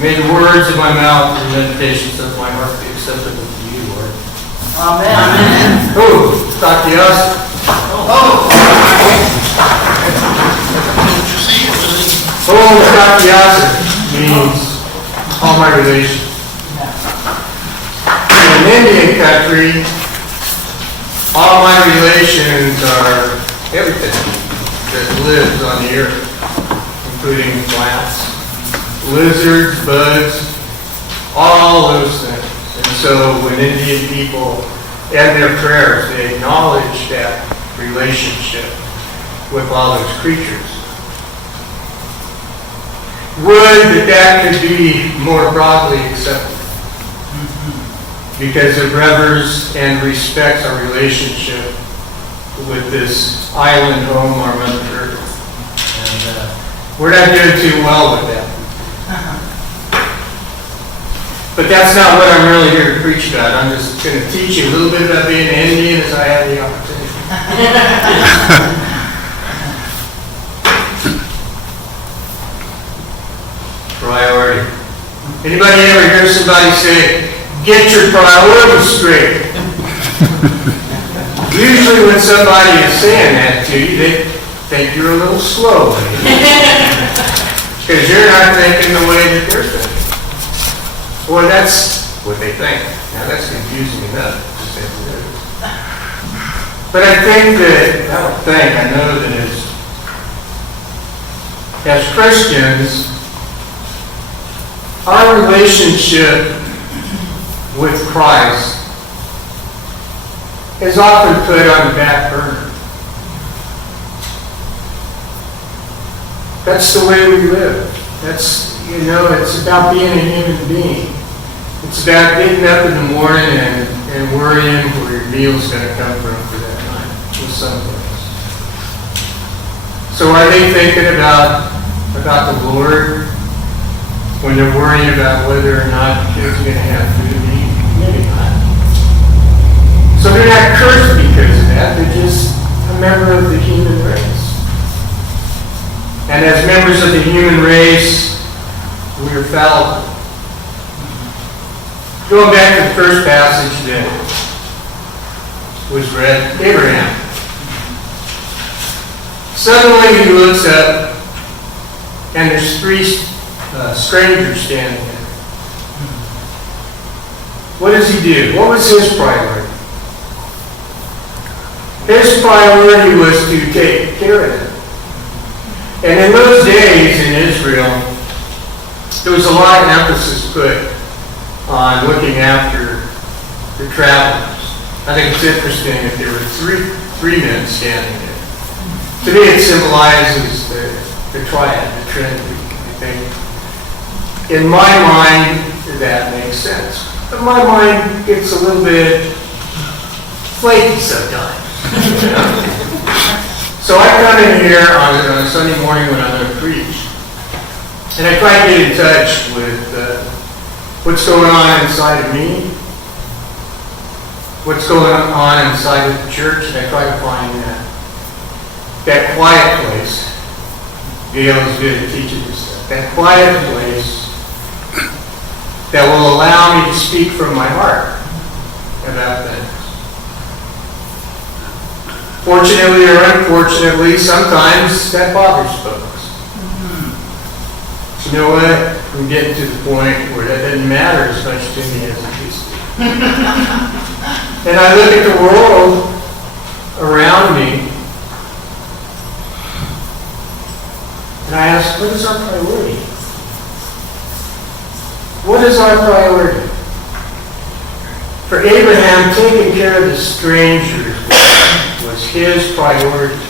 May the words of my mouth and the meditations of my heart be acceptable to you, Lord. Amen. Amen. Oh, Dr. Yost. Dr. Yost means all my relations. In Indian country, all my relations are everything that lives on the earth, including plants, lizards, bugs, all those things. And so when Indian people end their prayers, they acknowledge that relationship with all those creatures. Would that could be more broadly accepted, because it reveres and respects our relationship with this island home, our Mother Earth. And we're not doing too well with that. But that's not what I'm really here to preach about. I'm just going to teach you a little bit about being an Indian as I have the opportunity. Priority. Anybody ever hear somebody say, "Get your priorities straight"? Usually when somebody is saying that to you, they think you're a little slow. Because you're not thinking the way that they're thinking. Well, that's what they think. Now that's confusing enough, just as it is. But I know that as Christians, our relationship with Christ is often put on the back burner. That's the way we live. It's about being a human being. It's about getting up in the morning and worrying where your meal's going to come from for that night with someplace. So are they thinking about the Lord when they're worrying about whether or not the kids are going to have food to eat? Maybe not. So they're not cursed because of that. They're just a member of the human race. And as members of the human race, we are fallible. Going back to the first passage that was read, Abraham. Suddenly he looks up, and there's three strangers standing there. What does he do? What was his priority? His priority was to take care of them. And in those days in Israel, there was a lot of emphasis put on looking after the travelers. I think it's interesting that there were three men standing there. To me, it symbolizes the triad, the Trinity. I think, in my mind, that makes sense. But my mind gets a little bit flaky sometimes. So I come in here on a Sunday morning when I'm going to preach, and I try to get in touch with what's going on inside of me, what's going on inside of the church, and I try to find that quiet place. Gail is good at teaching this stuff. That quiet place that will allow me to speak from my heart about things. Fortunately or unfortunately, sometimes that bothers folks. You know what? I'm getting to the point where that doesn't matter as much to me as it used to. And I look at the world around me, and I ask, what is our priority? What is our priority? For Abraham, taking care of the strangers was his priority.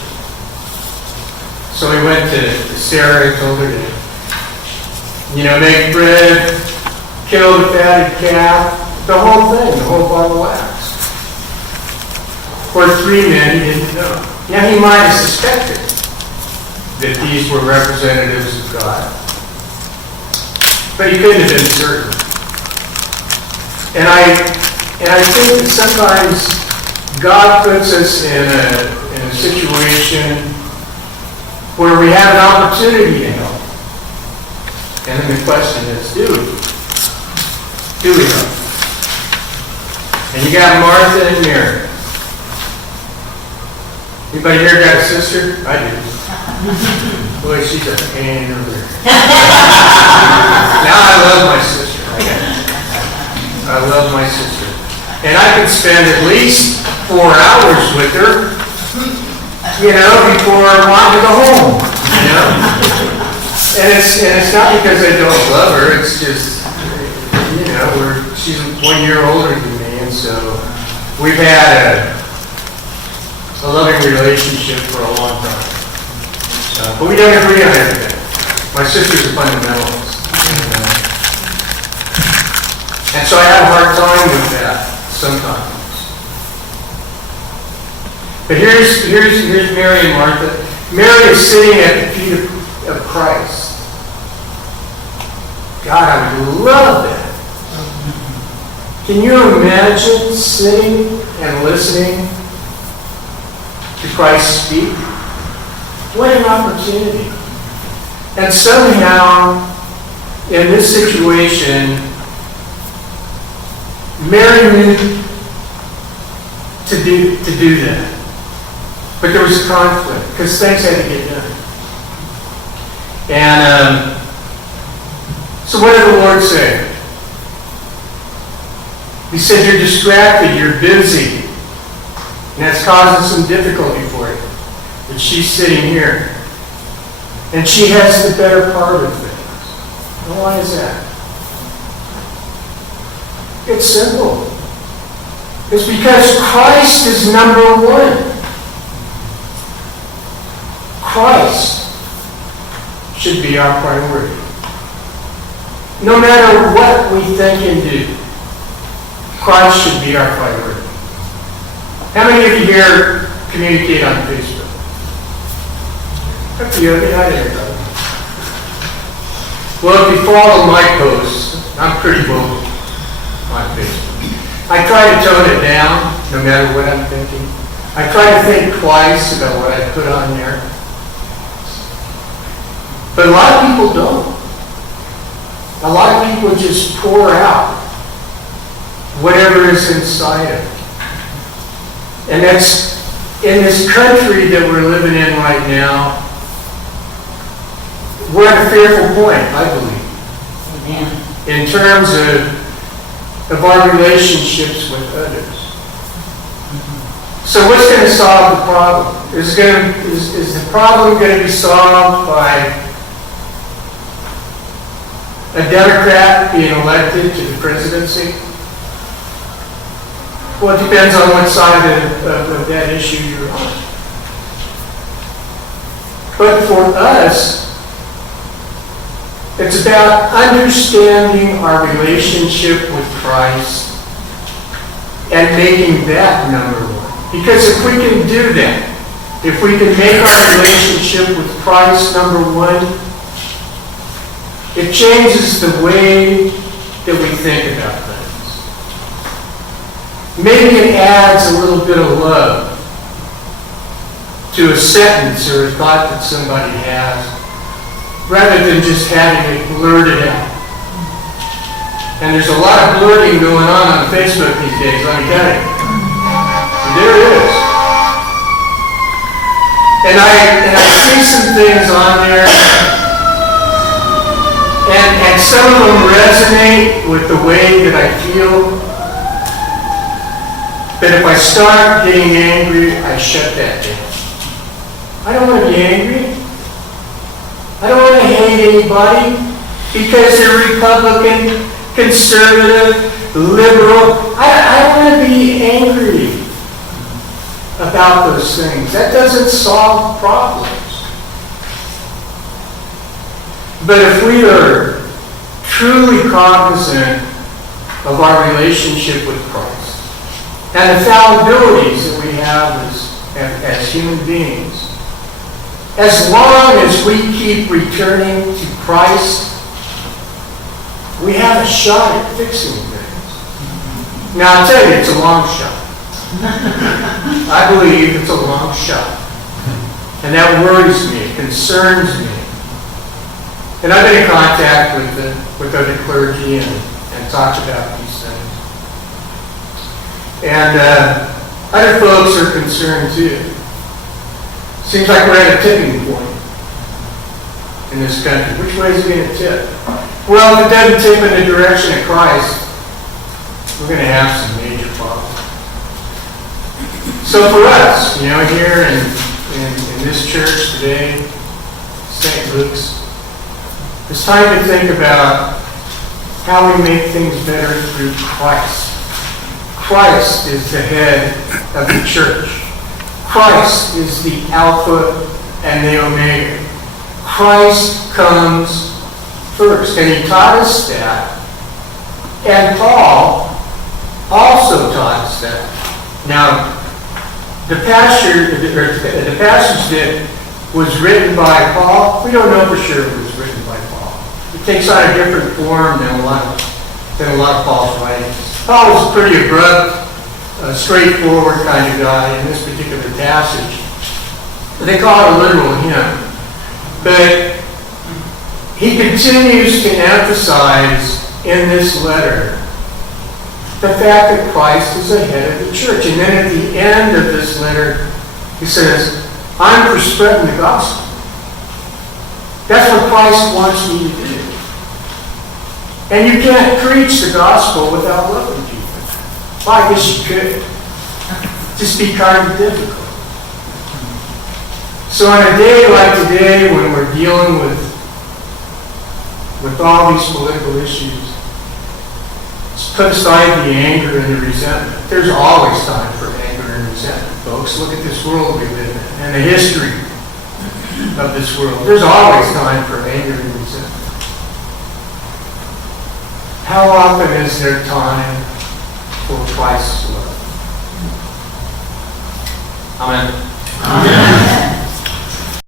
So he went to Sarah and told her to, make bread, kill the fatted calf, the whole thing, the whole bottle of wax. For 3 men, he didn't know. Now, he might have suspected that these were representatives of God, but he couldn't have been certain. And I think that sometimes God puts us in a situation where we have an opportunity to help. And then the question is, do we? Do we love? And you got Martha and Mary. Anybody here got a sister? I do. Boy, she's a pain in the rear. Now I love my sister. I love my sister. And I could spend at least 4 hours with her, before I want to go home, And it's not because I don't love her, it's just, she's 1 year older than me, and so we've had a loving relationship for a long time. But we don't agree on everything. My sister's a fundamentalist. And so I have a hard time with that sometimes. But here's Mary and Martha. Mary is sitting at the feet of Christ. God, I would love that. Can you imagine sitting and listening to Christ speak? What an opportunity. And somehow, in this situation, Mary knew to do that. But there was a conflict, because things had to get done. And so what did the Lord say? He said, you're distracted, you're busy. And that's causing some difficulty for you. But she's sitting here. And she has the better part of things. And why is that? It's simple. It's because Christ is number one. Christ should be our priority. No matter what we think and do, Christ should be our priority. How many of you here communicate on Facebook? A few of you, not everybody. Well, if you follow my posts, I'm pretty vocal on Facebook. I try to tone it down, no matter what I'm thinking. I try to think twice about what I put on there. But a lot of people don't. A lot of people just pour out whatever is inside of it. And that's, in this country that we're living in right now, we're at a fearful point, I believe. Amen. In terms of our relationships with others. So what's going to solve the problem? Is the problem going to be solved by a Democrat being elected to the presidency? Well, it depends on what side of that issue you're on. But for us, it's about understanding our relationship with Christ and making that number one. Because if we can do that, if we can make our relationship with Christ number one, it changes the way that we think about things. Maybe it adds a little bit of love to a sentence or a thought that somebody has, rather than just having it blurted out. And there's a lot of blurting going on Facebook these days, let me tell you. There is. And I see some things on there, and some of them resonate with the way that I feel. But if I start getting angry, I shut that down. I don't want to be angry. I don't want to hate anybody because they're Republican, conservative, liberal. I don't want to be angry about those things. That doesn't solve problems. But if we are truly cognizant of our relationship with Christ and the fallibilities that we have as human beings, as long as we keep returning to Christ, we have a shot at fixing things. Now, I'll tell you, it's a long shot. I believe it's a long shot. And that worries me. It concerns me. And I've been in contact with other clergy and talked about these things. And other folks are concerned too. Seems like we're at a tipping point in this country. Which way is it going to tip? Well, if it doesn't tip in the direction of Christ, we're going to have some major problems. So for us, here in this church today, St. Luke's, it's time to think about how we make things better through Christ. Christ is the head of the church. Christ is the Alpha and the Omega. Christ comes first. And he taught us that. And Paul also taught us that. Now, the passage that was written by Paul, we don't know for sure it was written by Paul. It takes on a different form than a lot of Paul's writings. Paul was a pretty abrupt, straightforward kind of guy in this particular passage. They call it a literal hymn. But he continues to emphasize in this letter the fact that Christ is the head of the church. And then at the end of this letter, he says, I'm for spreading the gospel. That's what Christ wants me to do. And you can't preach the gospel without loving people. Well, I guess you could. Just be kind of difficult. So on a day like today, when we're dealing with all these political issues, let's put aside the anger and the resentment. There's always time for anger and resentment, folks. Look at this world we live in and the history of this world. There's always time for anger and resentment. How often is there time for Christ's love? Amen. Amen.